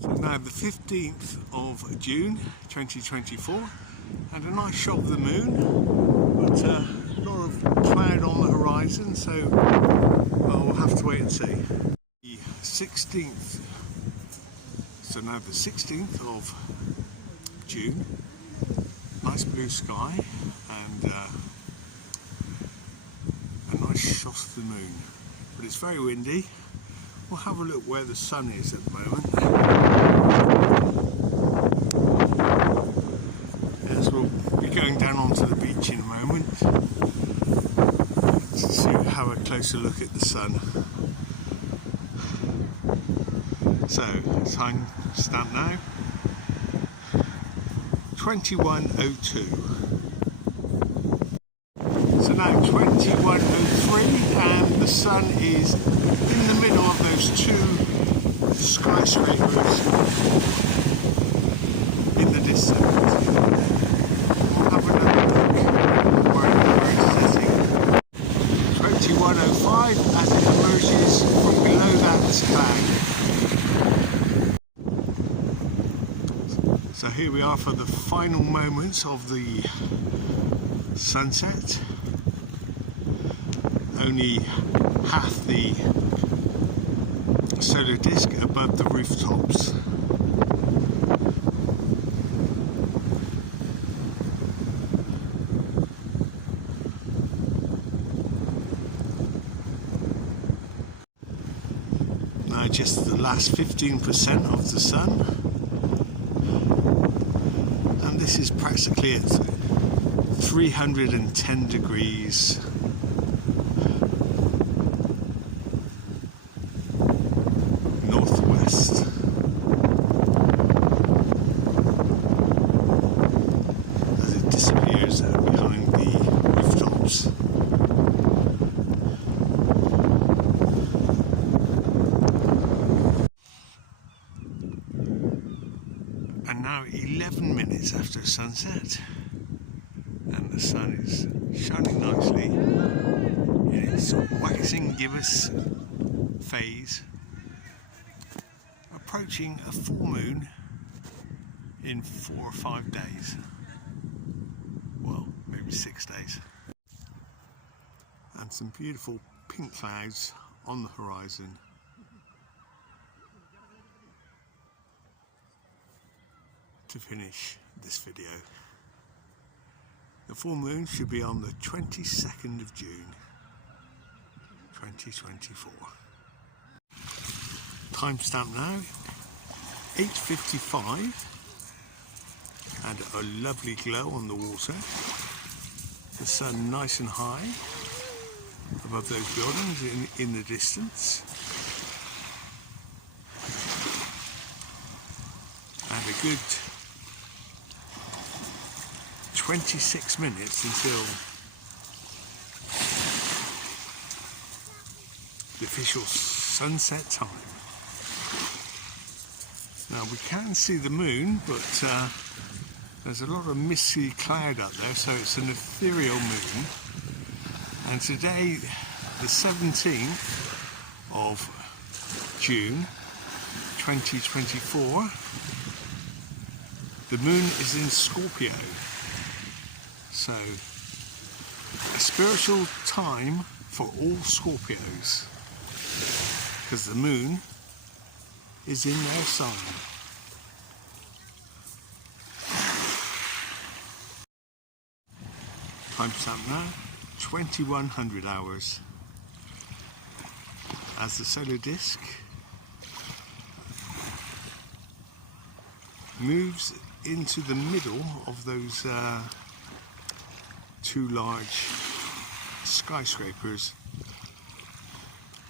So now the 15th of June 2024, and a nice shot of the moon, but a lot of cloud on the horizon, so well, we'll have to wait and see. The 16th, so now the 16th of June, nice blue sky and a nice shot of the moon, but it's very windy. We'll have a look where the sun is at the moment. Yes, we'll be going down onto the beach in a moment to have a closer look at the sun. So, time stamp now, 21:02. So now 21:03, and the sun is in the middle of those two skyscrapers in the distance. We'll have another look where it's setting. 21:05 as it emerges from below that cloud. So here we are for the final moments of the sunset. Only half the solar disk above the rooftops. Now just the last 15% of the sun, and this is practically at 310 degrees northwest. As it disappears behind the rooftops. And now 11 minutes after sunset, and the sun is shining nicely in its waxing gibbous phase, approaching a full moon in 4 or 5 days. Well, maybe 6 days. And some beautiful pink clouds on the horizon. To finish this video. The full moon should be on the 22nd of June 2024. Timestamp now, 8:55, and a lovely glow on the water. The sun nice and high above those buildings in the distance. And a good 26 minutes until the official sunset time. Now we can see the moon, but there's a lot of misty cloud up there, so it's an ethereal moon. And today, the 17th of June 2024, the moon is in Scorpio. So, a spiritual time for all Scorpios, because the moon is in their sign. Timestamp now, 2100 hours, as the solar disk moves into the middle of those two large skyscrapers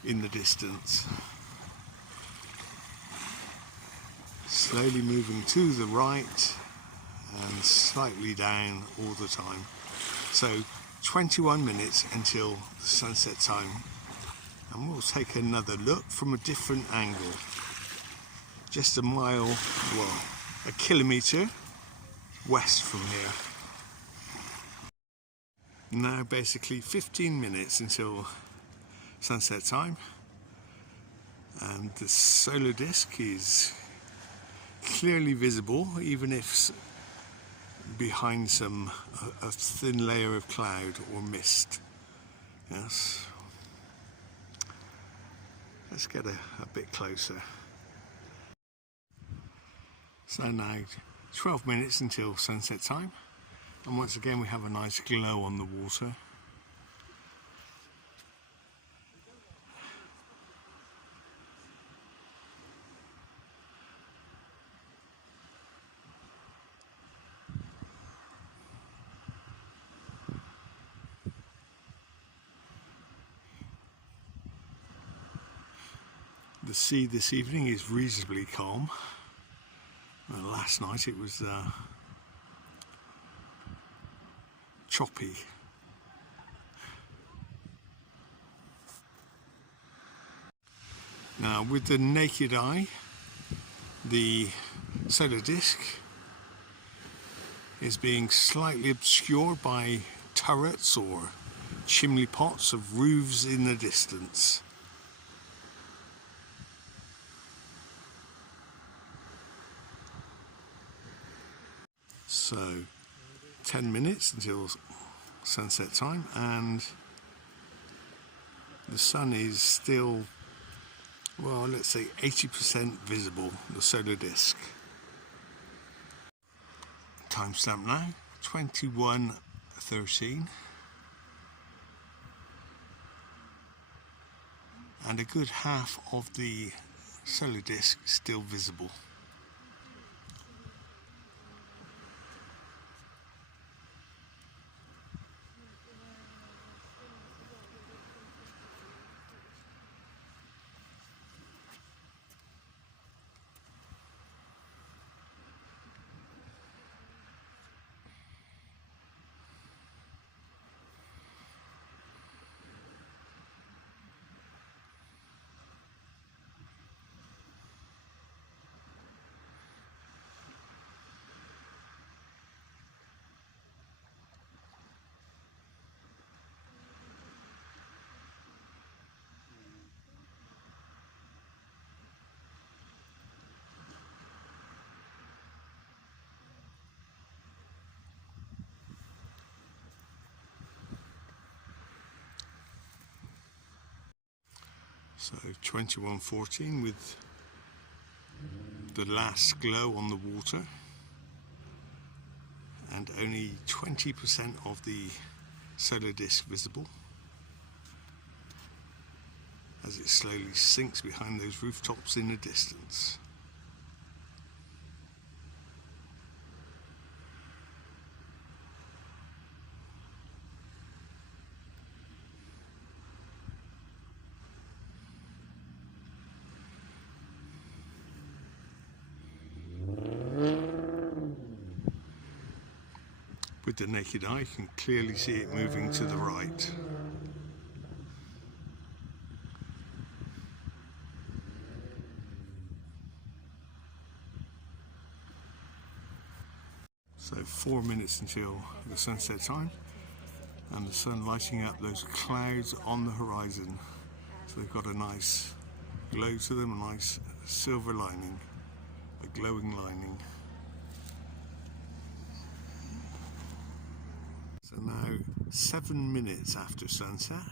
in the distance, slowly moving to the right and slightly down all the time. So 21 minutes until the sunset time, and we'll take another look from a different angle, just a mile, well, a kilometre west from here. Now basically 15 minutes until sunset time, and the solar disk is clearly visible, even if behind a thin layer of cloud or mist. Yes. Let's get a bit closer. So now 12 minutes until sunset time, and once again we have a nice glow on the water. The sea this evening is reasonably calm. Last night it was choppy. Now with the naked eye, the solar disk is being slightly obscured by turrets or chimney pots of roofs in the distance. So 10 minutes until sunset time, and the sun is still, well, let's say 80% visible, the solar disk. Timestamp now, 21:13, and a good half of the solar disk still visible. So 21:14 with the last glow on the water, and only 20% of the solar disk visible as it slowly sinks behind those rooftops in the distance. With the naked eye, you can clearly see it moving to the right. So 4 minutes until the sunset time, and the sun lighting up those clouds on the horizon. So they've got a nice glow to them, a nice silver lining, a glowing lining. So now 7 minutes after sunset,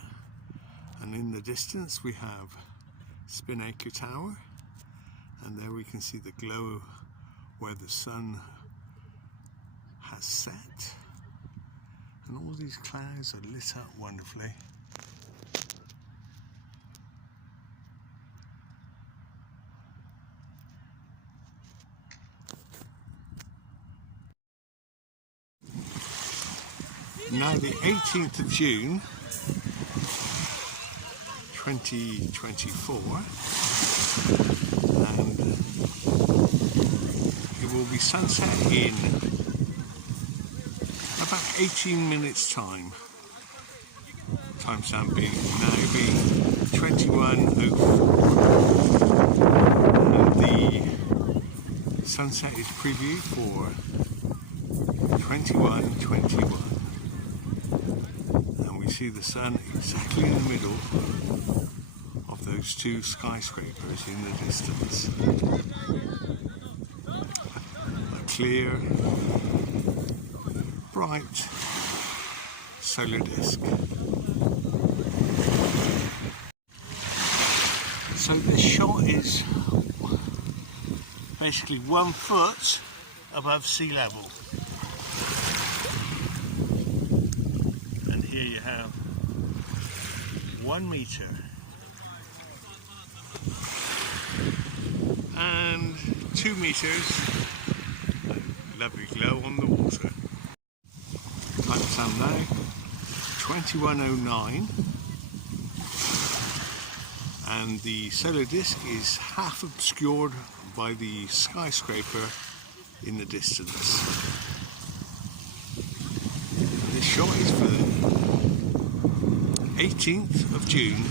and in the distance we have Spinnaker Tower, and there we can see the glow where the sun has set, and all these clouds are lit up wonderfully. Now the 18th of June 2024, and it will be sunset in about 18 minutes time. Timestamp being now being 21:04, and the sunset is previewed for 21:21. We see the sun exactly in the middle of those two skyscrapers in the distance. clear, bright solar disk. So this shot is basically 1 foot above sea level. And here you have 1 meter. And 2 meters, lovely glow on the water. Timestamp now, 21:09, and the solar disk is half obscured by the skyscraper in the distance. This shot is for the 18th of June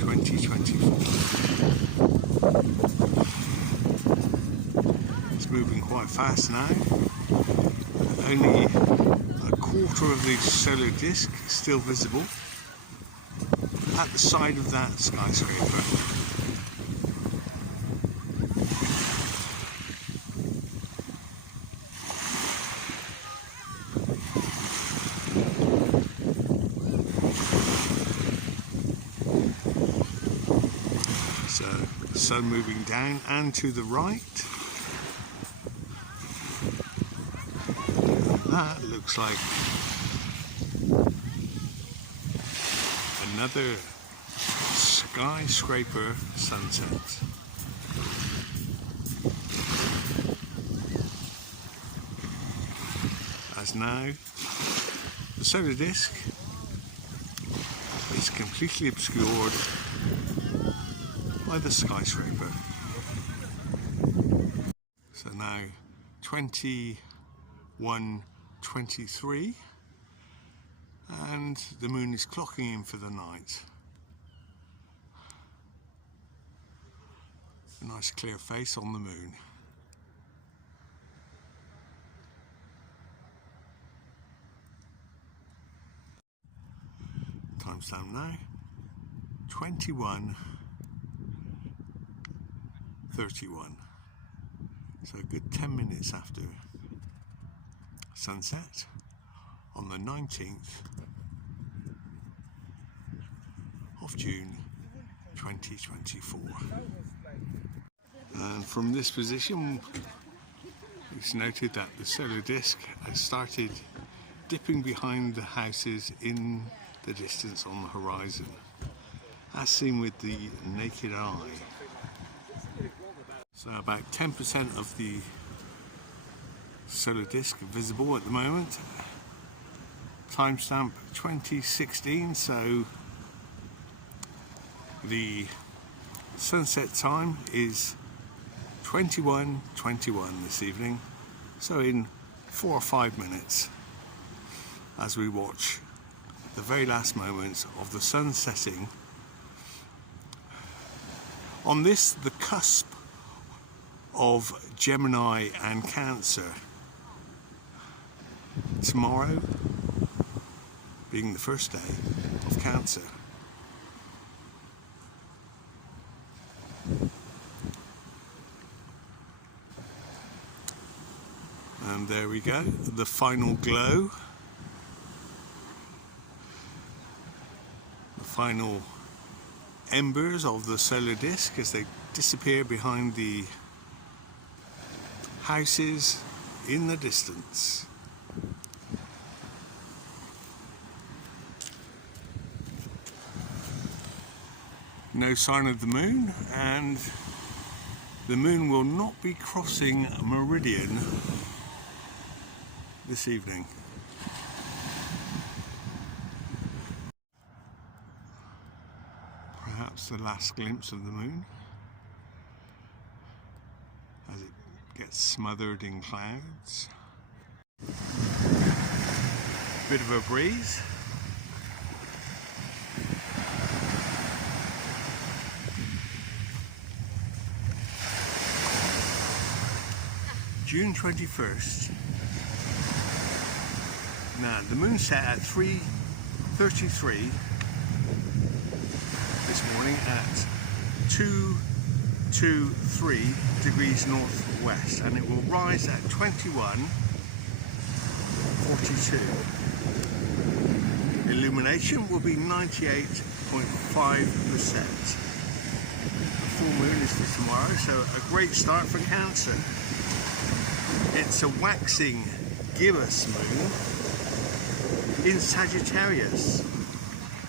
2024. It's moving quite fast now. Only a quarter of the solar disk still visible at the side of that skyscraper. So the sun moving down and to the right. That looks like another skyscraper sunset. As now the solar disk is completely obscured by the skyscraper. So now 21:23, and the moon is clocking in for the night. A nice clear face on the moon. Timestamp now, 21:31. So a good 10 minutes after sunset on the 19th of June 2024. And from this position it's noted that the solar disk has started dipping behind the houses in the distance on the horizon, as seen with the naked eye. So about 10% of the solar disk visible at the moment. Timestamp 2016, so the sunset time is 21:21 this evening, so in 4 or 5 minutes, as we watch the very last moments of the sun setting on this, the cusp of Gemini and Cancer. Tomorrow being the first day of Cancer. And there we go, the final glow, the final embers of the solar disk as they disappear behind the houses in the distance. No sign of the moon, and the moon will not be crossing meridian this evening. Perhaps the last glimpse of the moon as it gets smothered in clouds. Bit of a breeze. June 21st. Now the moon set at 3:33 this morning at to 3 degrees northwest, and it will rise at 21:42. Illumination will be 98.5%. The full moon is for tomorrow, so a great start for Cancer. It's a waxing gibbous moon in Sagittarius.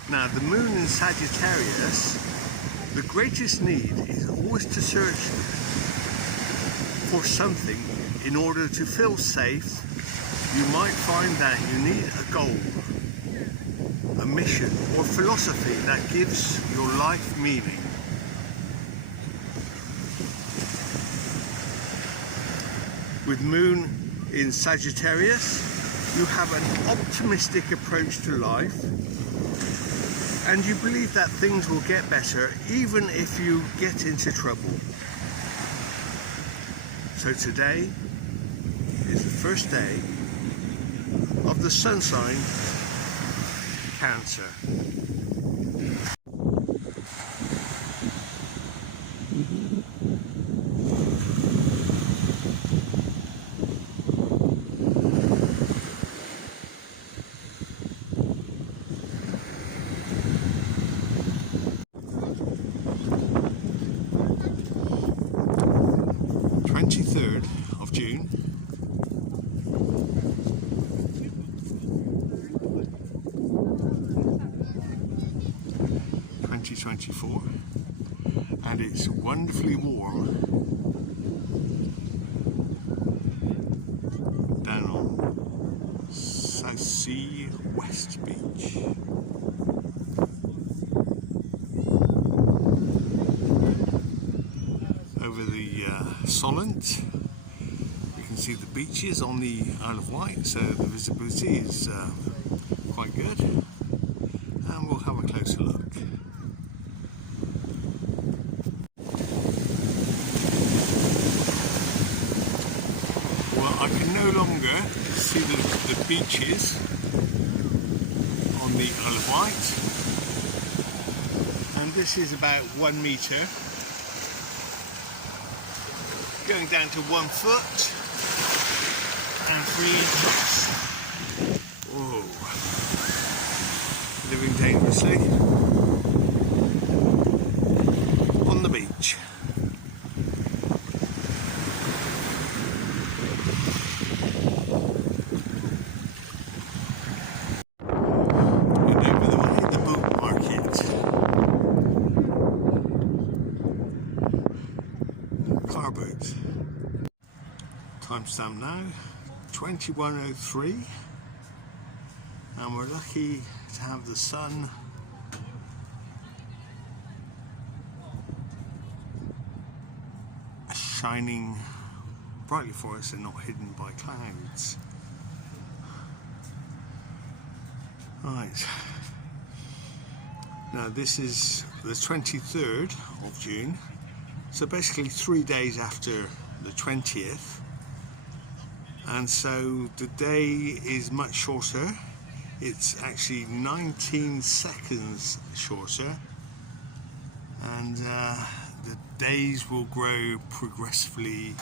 Now, the moon in Sagittarius, the greatest need is always to search for something in order to feel safe. You might find that you need a goal, a mission, or philosophy that gives your life meaning. With moon in Sagittarius, you have an optimistic approach to life, and you believe that things will get better even if you get into trouble. So today is the first day of the sun sign Cancer. June 2024, and it's wonderfully warm down on South Sea West Beach. Over the Solent, you can see the beaches on the Isle of Wight, so the visibility is quite good, and we'll have a closer look. Well, I can no longer see the beaches on the Isle of Wight, and this is about 1 metre, going down to 1 foot and 3 inches. Whoa. Living dangerously on the beach. And over the way, the boat market. Car boats. Timestamp now, 21:03, and we're lucky to have the sun shining brightly for us and not hidden by clouds. Right, now this is the 23rd of June, so basically 3 days after the 20th. And so the day is much shorter. It's actually 19 seconds shorter, and the days will grow progressively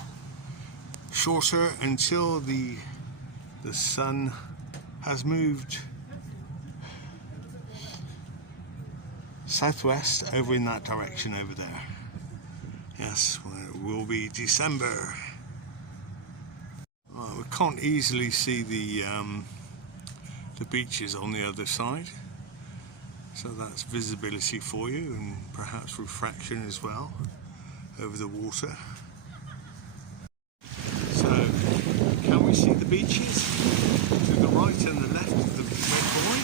shorter until the sun has moved southwest over in that direction over there. Yes, it will be December. We can't easily see the beaches on the other side, so that's visibility for you, and perhaps refraction as well over the water. So, can we see the beaches to the right and the left of the red buoy?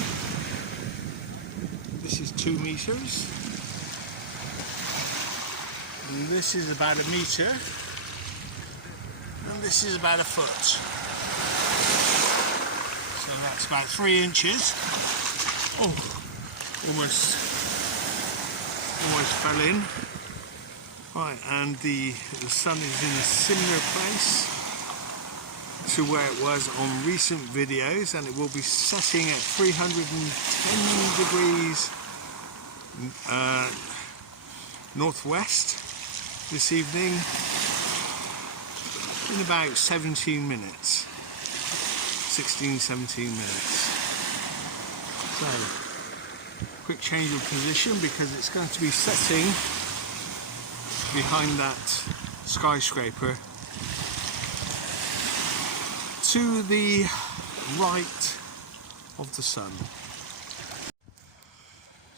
This is 2 meters, and this is about 1 meter. And this is about 1 foot, so that's about 3 inches. Oh, almost fell in. Right, and the sun is in a similar place to where it was on recent videos, and it will be setting at 310 degrees northwest this evening in about 17 minutes. 16-17 minutes. So, quick change of position because it's going to be setting behind that skyscraper to the right of the sun.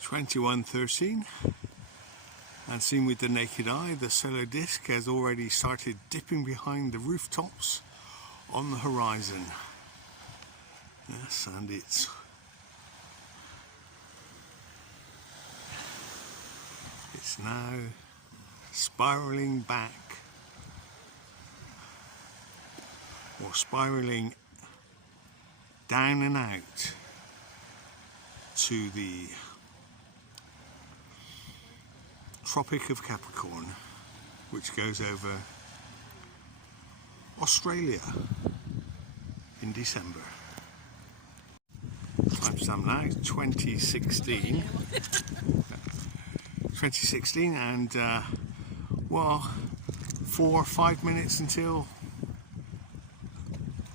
21:13, and seen with the naked eye, the solar disk has already started dipping behind the rooftops on the horizon. Yes, and it's now spiraling back, or spiraling down and out to the Tropic of Capricorn, which goes over Australia in December. Timestamp now 2016. 2016, and well, 4 or 5 minutes until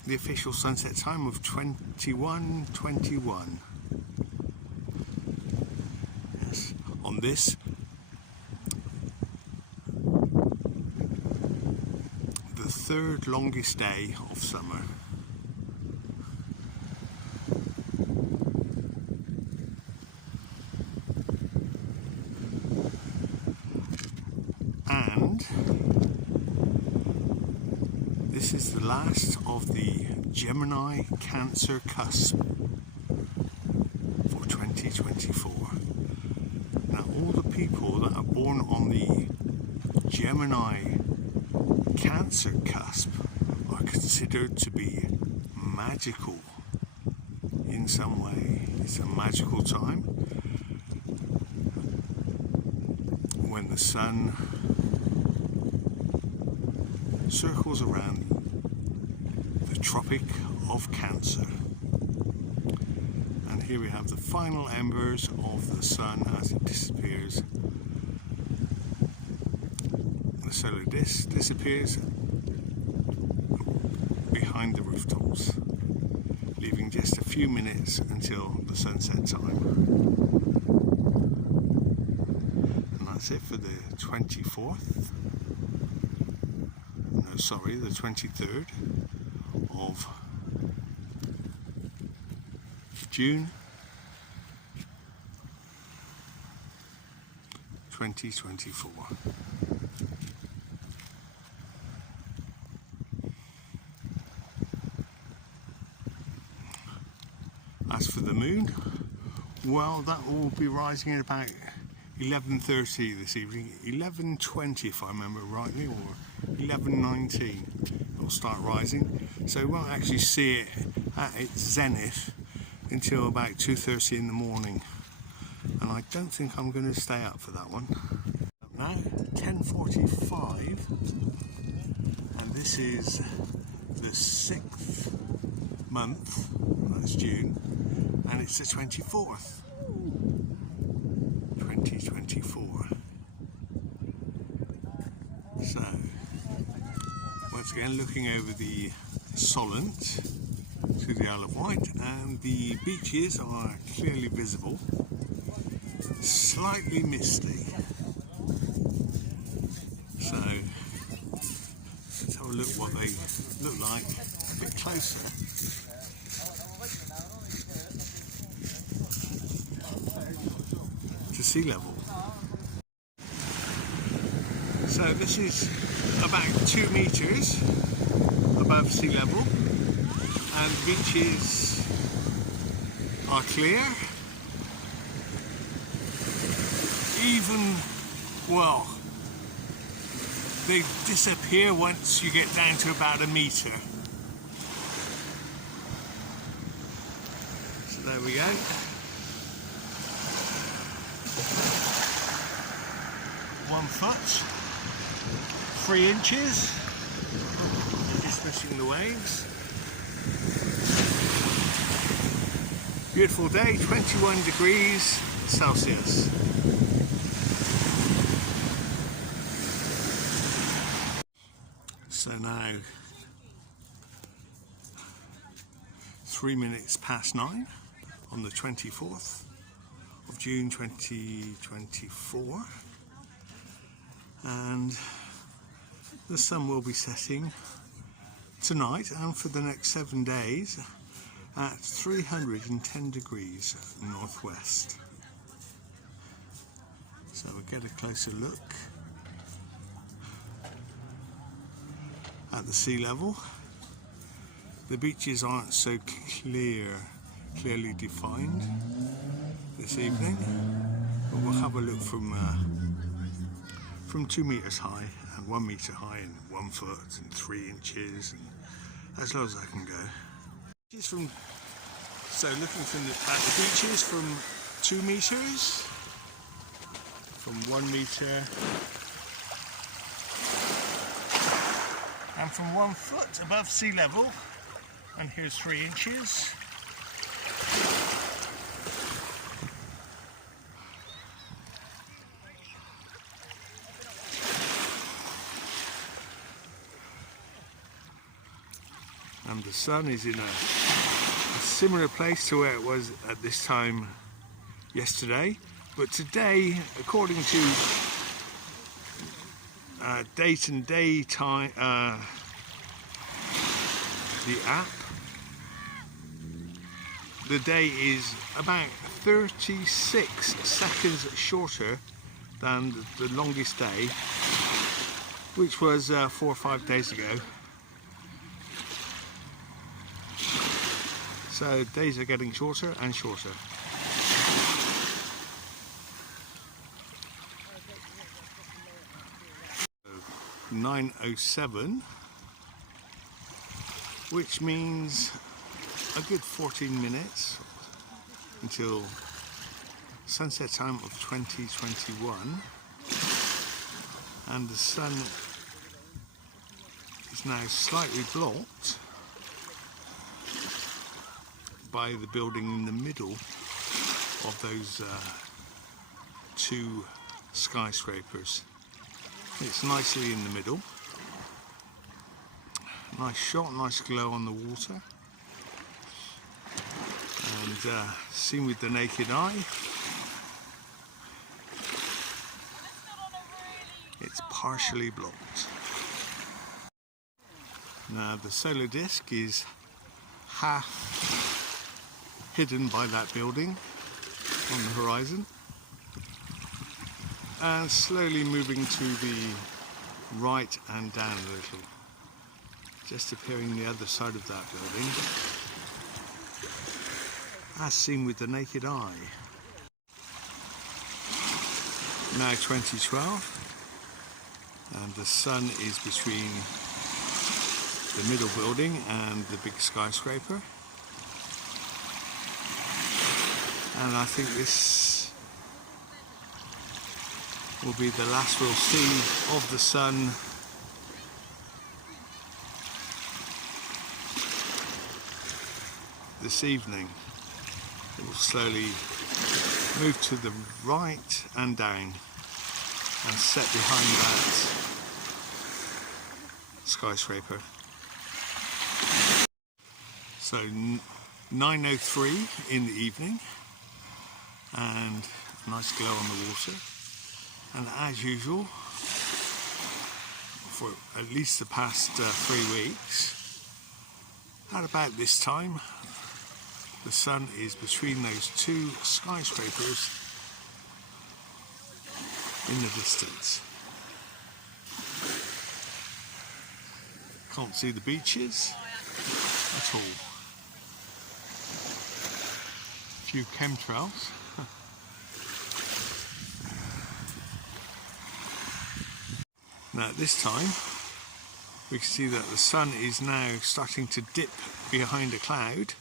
the official sunset time of 21:21. Yes, on this, the third longest day of summer. And this is the last of the Gemini Cancer cusp for 2024. Now, all the people that are born on the Gemini Cancer cusp are considered to be magical in some way. It's a magical time when the sun circles around the Tropic of Cancer. And here we have the final embers of the sun as it disappears. The solar disk disappears behind the rooftops, leaving just a few minutes until the sunset time. And that's it for the 24th. No, sorry, the 23rd of June 2024. As for the moon, well, that will be rising at about 11:30 this evening, 11:20 if I remember rightly, or 11:19 it will start rising, so we won't actually see it at its zenith until about 2:30 in the morning, and I don't think I'm going to stay up for that one. Now 10:45, and this is the 6th month, that's June, and it's the 24th, 2024. So, once again, looking over the Solent to the Isle of Wight, and the beaches are clearly visible, slightly misty. So, let's have a look what they look like a bit closer. To sea level. So this is about 2 meters above sea level, and the beaches are clear. Even, well, they disappear once you get down to about 1 meter. So there we go. 1 foot, 3 inches, just missing the waves. Beautiful day, 21 degrees Celsius. So now 3 minutes past 9 on the 24th of June 2024, and the sun will be setting tonight and for the next 7 days at 310 degrees northwest. So we'll get a closer look at the sea level. The beaches aren't so clearly defined this evening, but we'll have a look from 2 meters high and 1 meter high and 1 foot and 3 inches, and as low as I can go. So looking at the beaches from 2 meters, from 1 meter, and from 1 foot above sea level, and here's 3 inches. And the sun is in a similar place to where it was at this time yesterday, but today, according to date and day time, the app, the day is about 36 seconds shorter than the longest day, which was 4 or 5 days ago. So days are getting shorter and shorter. So 9:07, which means a good 14 minutes until sunset time of 2021, and the sun is now slightly blocked by the building in the middle of those 2 skyscrapers. It's nicely in the middle. Nice shot, nice glow on the water, and seen with the naked eye, it's partially blocked. Now the solar disk is half hidden by that building on the horizon, and slowly moving to the right and down a little, just appearing the other side of that building, as seen with the naked eye. Now 2012, and the sun is between the middle building and the big skyscraper. And I think this will be the last we'll see of the sun this evening. It will slowly move to the right and down and set behind that skyscraper. So 9:03 in the evening, and a nice glow on the water, and as usual for at least the past 3 weeks, at about this time the sun is between those 2 skyscrapers in the distance. Can't see the beaches at all. A few chemtrails. Now at this time we can see that the sun is now starting to dip behind a cloud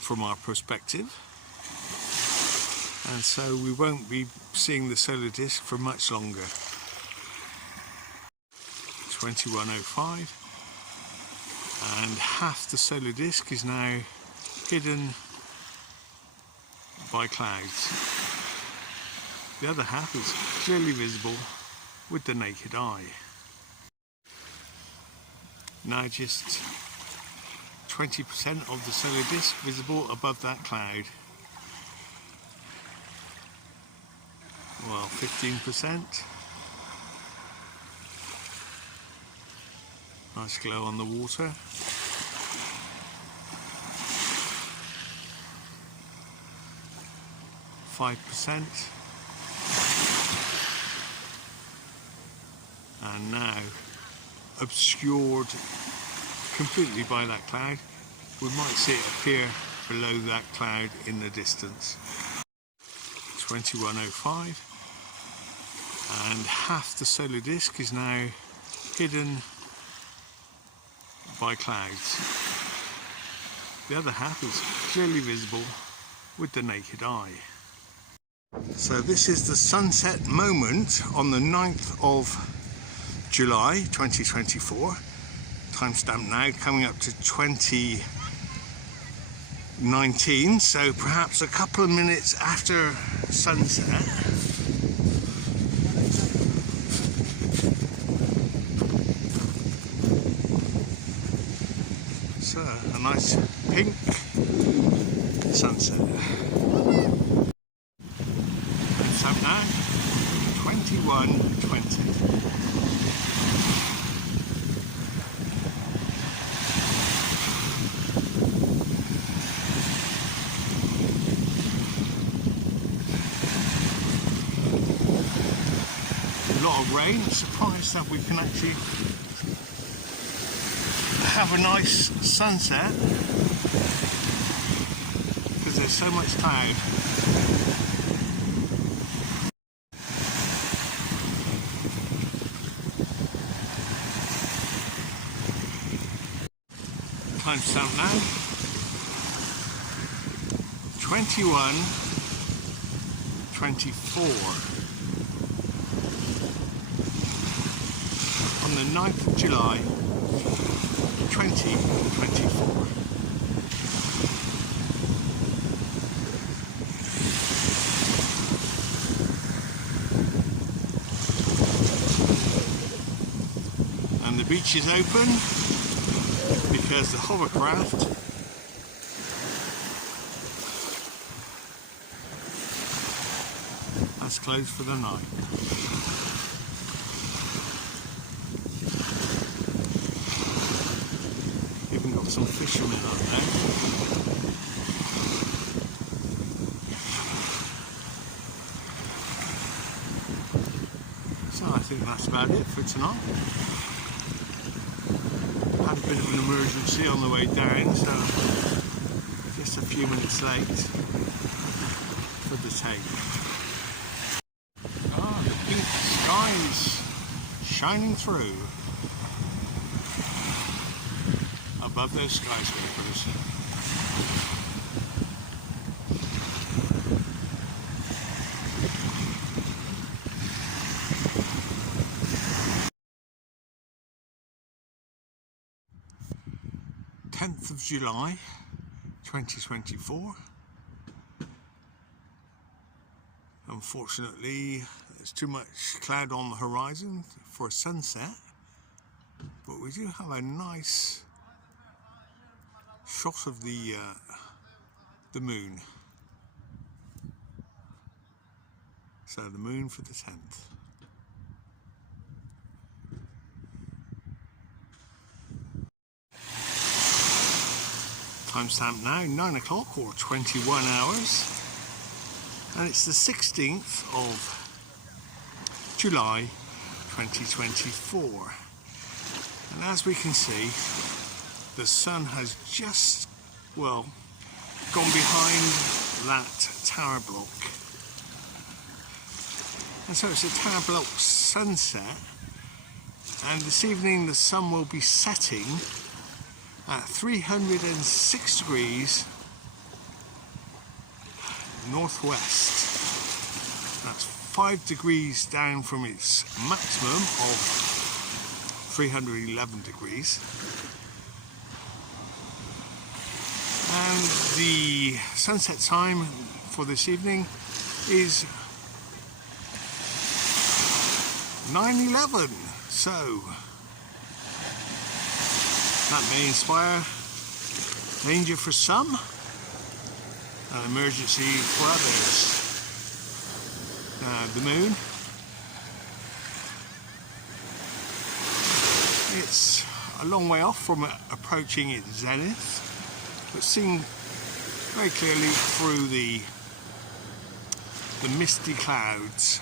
from our perspective, and so we won't be seeing the solar disk for much longer. 21:05, and half the solar disk is now hidden by clouds. The other half is clearly visible with the naked eye. Now just 20% of the solar disk visible above that cloud. Well, 15%. Nice glow on the water. %. And now obscured completely by that cloud. We might see it appear below that cloud in the distance. 21:05, and half the solar disk is now hidden by clouds. The other half is clearly visible with the naked eye. So this is the sunset moment on the 9th of July 2024. Timestamp now coming up to 2019, so perhaps a couple of minutes after sunset. So a nice pink sunset. Timestamp now 21:20. A lot of rain. I'm surprised that we can actually have a nice sunset because there's so much cloud. Timestamp now 21:24. On the 9th of July 2024. And the beach is open because the hovercraft has closed for the night. Even got some fishermen out there. So I think that's about it for tonight. Had a bit of an emergency on the way down, so just a few minutes late for the take. Ah, the pink sky is shining through above those skyscrapers. July 2024. Unfortunately, there's too much cloud on the horizon for a sunset, but we do have a nice shot of the moon. So the moon for the 10th. Timestamp now 9 o'clock or 21 hours, and it's the 16th of July 2024. And as we can see, the sun has just, well, gone behind that tower block. And so it's a tower block sunset, and this evening the sun will be setting at 306 degrees northwest. That's 5 degrees down from its maximum of 311 degrees. And the sunset time for this evening is 9:11. So That may inspire danger for some and emergency for others. Now the moon, it's a long way off from approaching its zenith, but seen very clearly through the misty clouds.